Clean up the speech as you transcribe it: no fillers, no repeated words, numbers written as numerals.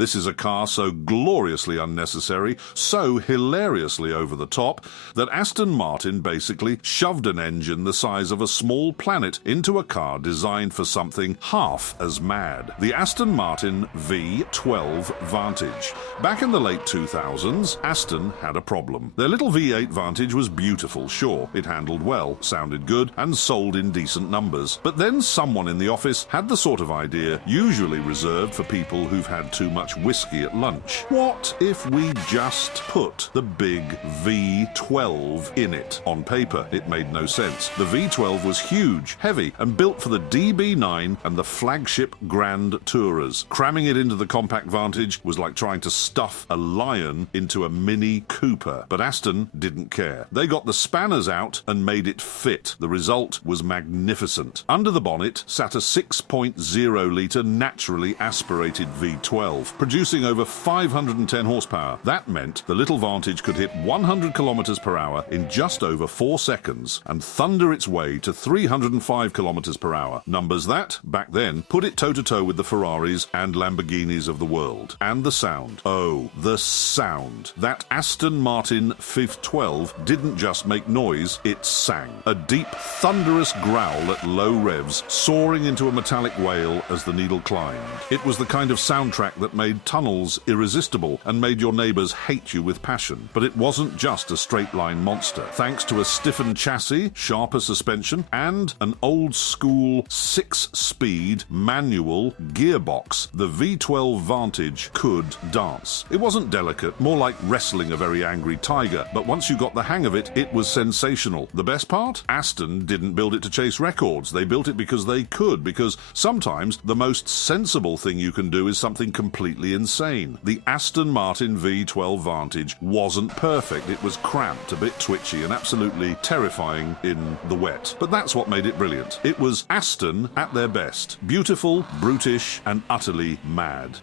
This is a car so gloriously unnecessary, so hilariously over the top, that Aston Martin basically shoved an engine the size of a small planet into a car designed for something half as mad. The Aston Martin V12 Vantage. Back in the late 2000s, Aston had a problem. Their little V8 Vantage was beautiful, sure. It handled well, sounded good, and sold in decent numbers. But then someone in the office had the sort of idea usually reserved for people who've had too much whiskey at lunch. What if we just put the big V12 in it? On paper, it made no sense. The V12 was huge, heavy, and built for the DB9 and the flagship Grand Tourers. Cramming it into the compact Vantage was like trying to stuff a lion into a Mini Cooper. But Aston didn't care. They got the spanners out and made it fit. The result was magnificent. Under the bonnet sat a 6.0-litre naturally aspirated V12, producing over 510 horsepower. That meant the little Vantage could hit 100 kilometers per hour in just over 4 seconds and thunder its way to 305 kilometers per hour. Numbers that, back then, put it toe-to-toe with the Ferraris and Lamborghinis of the world. And the sound. Oh, the sound. That Aston Martin V12 didn't just make noise, it sang. A deep, thunderous growl at low revs, soaring into a metallic wail as the needle climbed. It was the kind of soundtrack that made tunnels irresistible and made your neighbours hate you with passion. But it wasn't just a straight-line monster. Thanks to a stiffened chassis, sharper suspension, and an old-school 6-speed manual gearbox, the V12 Vantage could dance. It wasn't delicate, more like wrestling a very angry tiger, but once you got the hang of it, it was sensational. The best part? Aston didn't build it to chase records. They built it because they could, because sometimes the most sensible thing you can do is something completely insane. The Aston Martin V12 Vantage wasn't perfect. It was cramped, a bit twitchy, and absolutely terrifying in the wet. But that's what made it brilliant. It was Aston at their best. Beautiful, brutish, and utterly mad.